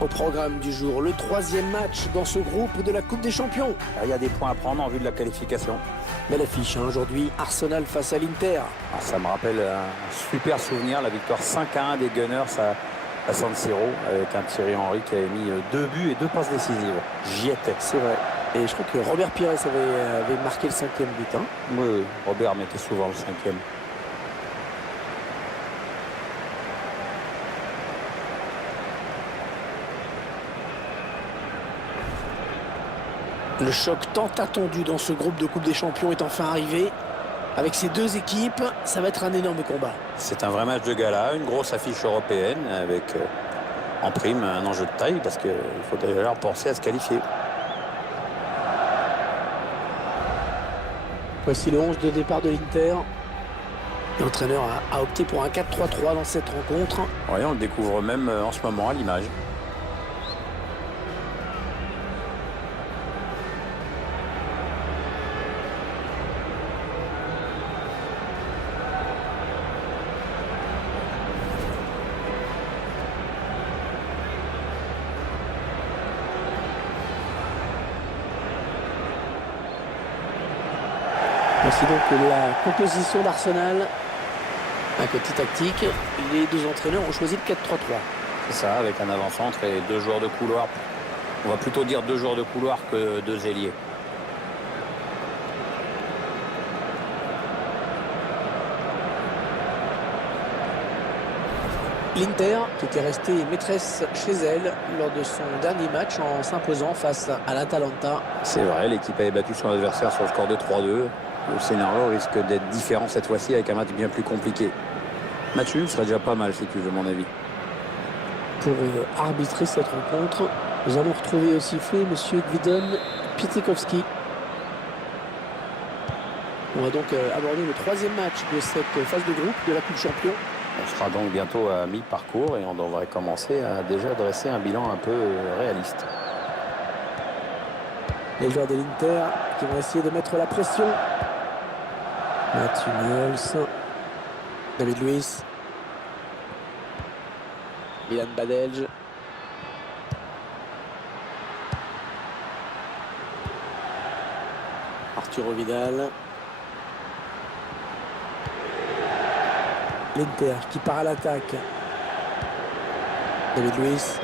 Au programme du jour, le troisième match dans ce groupe de la Coupe des Champions. Il y a des points à prendre en vue de la qualification. Belle affiche aujourd'hui, Arsenal face à l'Inter. Ça me rappelle un super souvenir, la victoire 5-1 des Gunners à San Siro, avec un Thierry Henry qui avait mis 2 buts et 2 passes décisives. J'y étais. C'est vrai. Et je crois que Robert Pires avait marqué le 5e but. Hein. Oui, Robert mettait souvent le 5e. Le choc tant attendu dans ce groupe de Coupe des Champions est enfin arrivé. Avec ces deux équipes, ça va être un énorme combat. C'est un vrai match de gala, une grosse affiche européenne avec en prime un enjeu de taille parce qu'il faut d'ailleurs penser à se qualifier. Voici le 11 de départ de l'Inter. L'entraîneur a opté pour un 4-3-3 dans cette rencontre. Oui, on le découvre même en ce moment à l'image. Voici donc la composition d'Arsenal. Un côté tactique, les deux entraîneurs ont choisi le 4-3-3. C'est ça, avec un avant-centre et 2 joueurs de couloir. On va plutôt dire 2 joueurs de couloir que 2 ailiers. L'Inter, qui était restée maîtresse chez elle lors de son dernier match en s'imposant face à l'Atalanta. C'est vrai, l'équipe avait battu son adversaire sur le score de 3-2. Le scénario risque d'être différent cette fois-ci avec un match bien plus compliqué. Match nul serait déjà pas mal si tu veux mon avis. Pour arbitrer cette rencontre, nous allons retrouver au sifflet M. Gvidon Piatkowski. On va donc aborder le troisième match de cette phase de groupe de la Coupe Champion. On sera donc bientôt à mi-parcours et on devrait commencer à déjà dresser un bilan un peu réaliste. Les joueurs de l'Inter qui vont essayer de mettre la pression. Mats Hummels, David Luiz, Milan Badelj, Arturo Vidal. L'Inter qui part à l'attaque. David Luiz.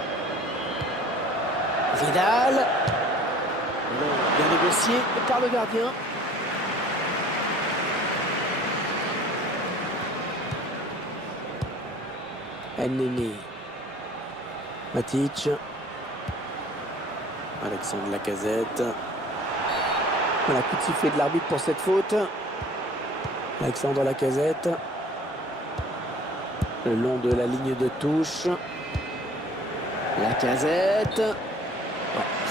Vidal. Bien négocié par le gardien. Elneny. Matic. Alexandre Lacazette. Voilà, coup de sifflet de l'arbitre pour cette faute. Alexandre Lacazette. Le long de la ligne de touche. Lacazette.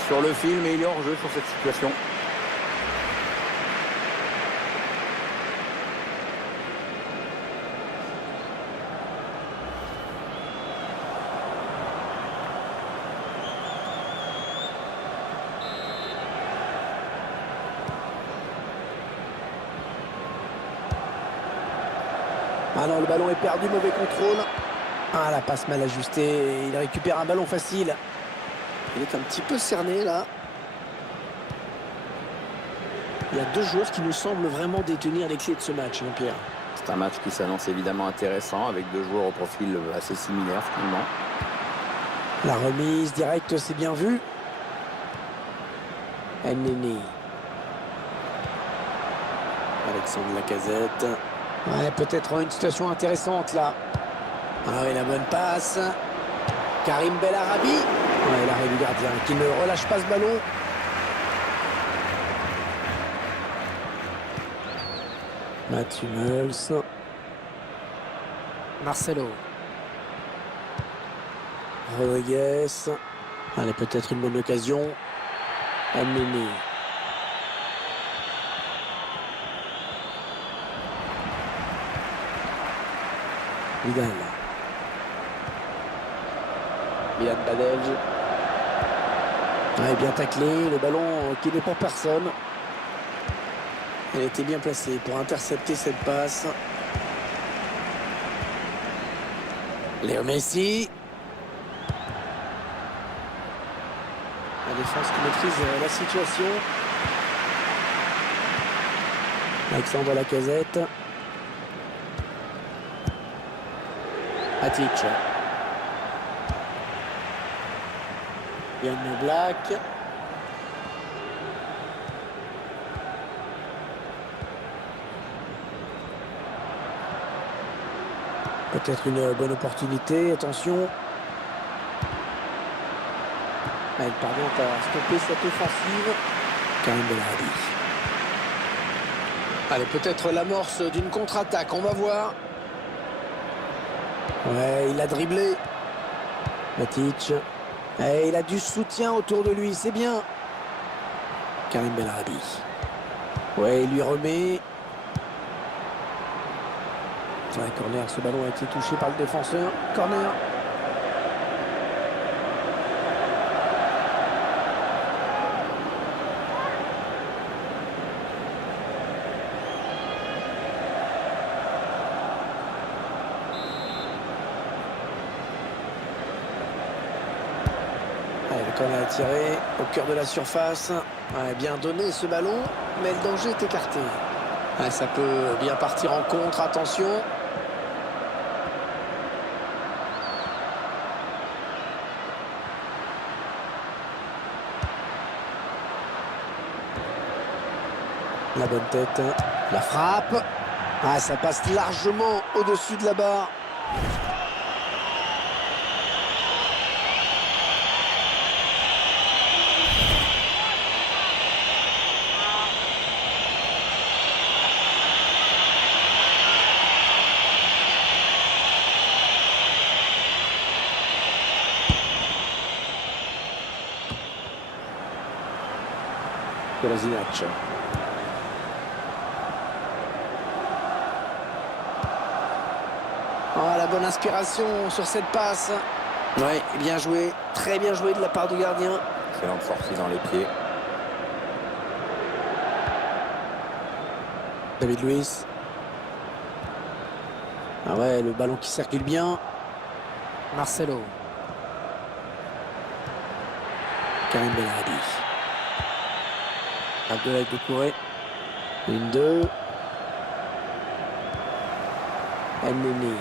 Sur le film, il est hors jeu sur cette situation. Ah non, le ballon est perdu, mauvais contrôle. Ah, la passe mal ajustée. Il récupère un ballon facile. Il est un petit peu cerné là. Il y a 2 joueurs qui nous semblent vraiment détenir les clés de ce match, hein, Pierre. C'est un match qui s'annonce évidemment intéressant avec 2 joueurs au profil assez similaire finalement. La remise directe, c'est bien vu. Elneny. Alexandre Lacazette. Ouais, peut-être une situation intéressante là. Ah oui, la bonne passe. Karim Bellarabi. Ouais, l'arrêt du gardien qui ne relâche pas ce ballon. Mats Hummels. Marcelo. Rodriguez. Allez, peut-être une bonne occasion. Elneny. Vidal. Milan Badelj. Ouais, bien taclé, le ballon qui n'est pour personne. Elle était bien placée pour intercepter cette passe. Léo Messi. La défense qui maîtrise la situation. Alexandre Lacazette. Matic. Yann Black. Peut-être une bonne opportunité, attention. Elle parvient à stopper cette offensive. Karim Bellarabi. Allez, peut-être l'amorce d'une contre-attaque, on va voir. Ouais, il a dribblé. Matic. Et il a du soutien autour de lui, c'est bien. Karim Bellarabi. Ouais, il lui remet. Ouais, corner, ce ballon a été touché par le défenseur. Corner. Allez, le corner est tiré au cœur de la surface. Ouais, bien donné ce ballon, mais le danger est écarté. Ouais, ça peut bien partir en contre, attention. La bonne tête, la frappe. Ah, ça passe largement au-dessus de la barre. Kolasinac. Oh, la bonne inspiration sur cette passe. Ouais, bien joué. Très bien joué de la part du gardien. Excellente sortie dans les pieds. David Luiz. Ah ouais, le ballon qui circule bien. Marcelo. Karim Bellarabi. Abdoulaye Doucouré. 1-2. Elneny.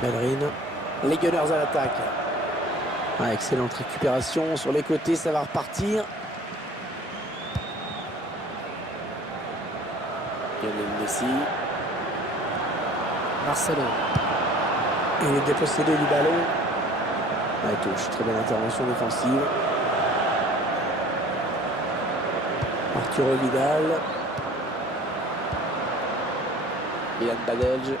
Bellerin. Les Gunners à l'attaque. Ah, excellente récupération sur les côtés, ça va repartir. Lionel Messi. Marcelo. Il est dépossédé du ballon. Ah, touche, très bonne intervention défensive. Arturo Vidal. Yann Badelj.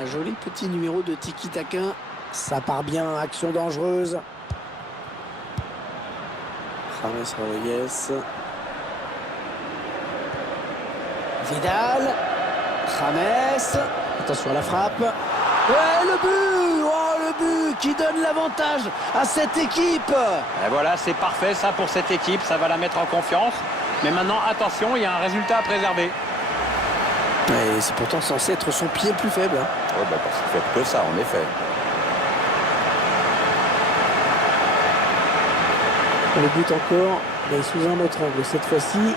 Un joli petit numéro de tiki-taka. Ça part bien, action dangereuse. James Rodriguez. Vidal. James. Attention à la frappe. Ouais, le but! Oh, le but qui donne l'avantage à cette équipe. Et voilà, c'est parfait ça pour cette équipe. Ça va la mettre en confiance. Mais maintenant, attention, il y a un résultat à préserver. Et c'est pourtant censé être son pied le plus faible. Hein. Ouais, bah parce qu'il fait que ça, en effet. Le but encore, mais sous un autre angle cette fois-ci.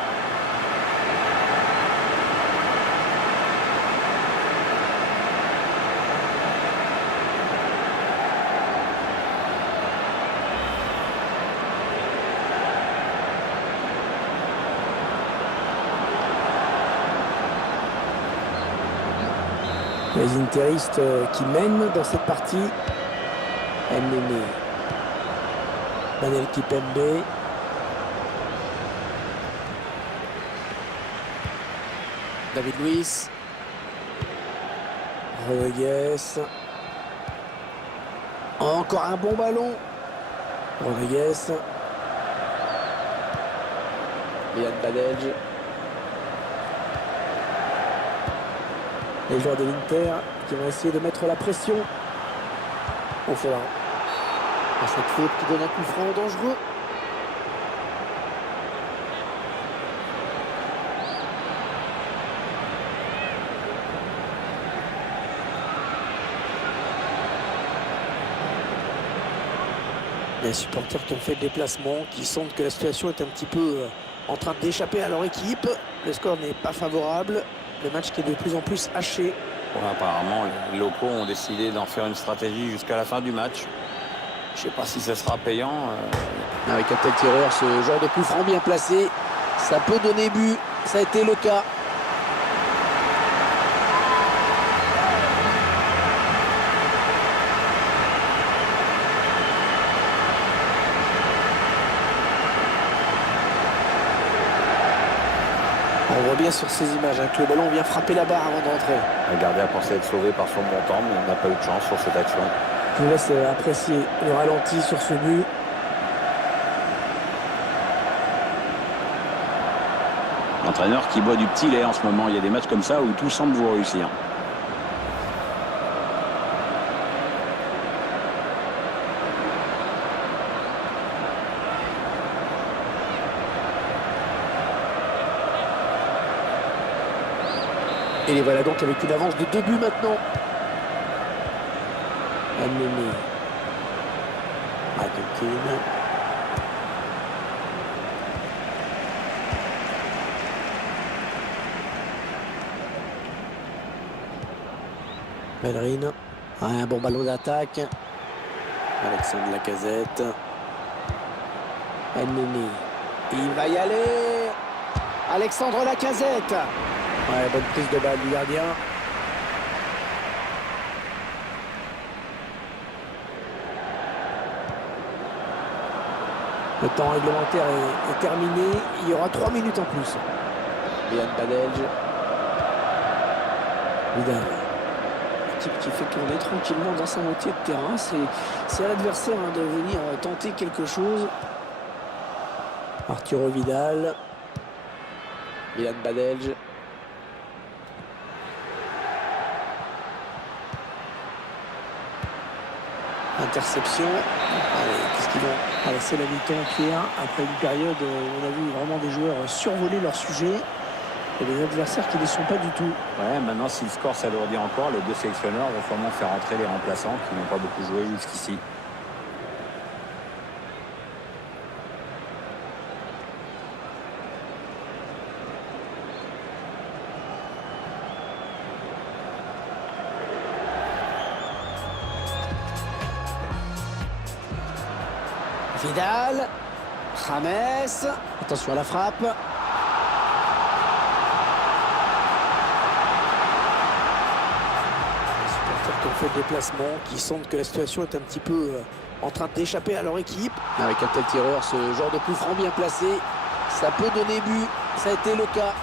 Les interistes qui mènent dans cette partie. Elneny. Manel Kipembe. David Luiz. Rodriguez. Encore un bon ballon. Rodriguez. Yann Badelj. Les joueurs de l'Inter qui vont essayer de mettre la pression. On fera cette faute qui donne un coup franc dangereux. Les supporters qui ont fait le déplacement, qui sentent que la situation est un petit peu en train d'échapper à leur équipe. Le score n'est pas favorable. Le match qui est de plus en plus haché. Bon, apparemment, les locaux ont décidé d'en faire une stratégie jusqu'à la fin du match. Je ne sais pas si ça sera payant. Avec un tel tireur, ce genre de coup franc bien placé, ça peut donner but. Ça a été le cas. On voit bien sur ces images que le ballon vient frapper la barre avant de rentrer. Le gardien pensait être sauvé par son montant, mais il n'a pas eu de chance sur cette action. Je vous laisse apprécier le ralenti sur ce but. L'entraîneur qui boit du petit lait en ce moment. Il y a des matchs comme ça où tout semble vous réussir. Et les voilà donc avec une avance de 2 buts maintenant. Annemi. Michael Keane. Bellerin. Un bon ballon d'attaque. Alexandre Lacazette. Annemi. Il va y aller. Alexandre Lacazette. Ouais, bonne prise de balle du gardien. Le temps réglementaire est terminé. Il y aura 3 minutes en plus. Yann Badelj. Vidal. L'équipe qui fait tourner tranquillement dans sa moitié de terrain. C'est à l'adversaire de venir tenter quelque chose. Arturo Vidal. Yann Badelj. Interception. Allez, qu'est-ce qu'ils vont c'est la mi-temps, Pierre, après une période où on a vu vraiment des joueurs survoler leur sujet et des adversaires qui ne sont pas du tout. Ouais, maintenant, si le score s'alourdit encore, les deux sélectionneurs vont sûrement faire entrer les remplaçants qui n'ont pas beaucoup joué jusqu'ici. Vidal, James, attention à la frappe. Les supporters qui ont fait le déplacement, qui sentent que la situation est un petit peu en train d'échapper à leur équipe. Avec un tel tireur, ce genre de coup franc bien placé, ça peut donner but. Ça a été le cas.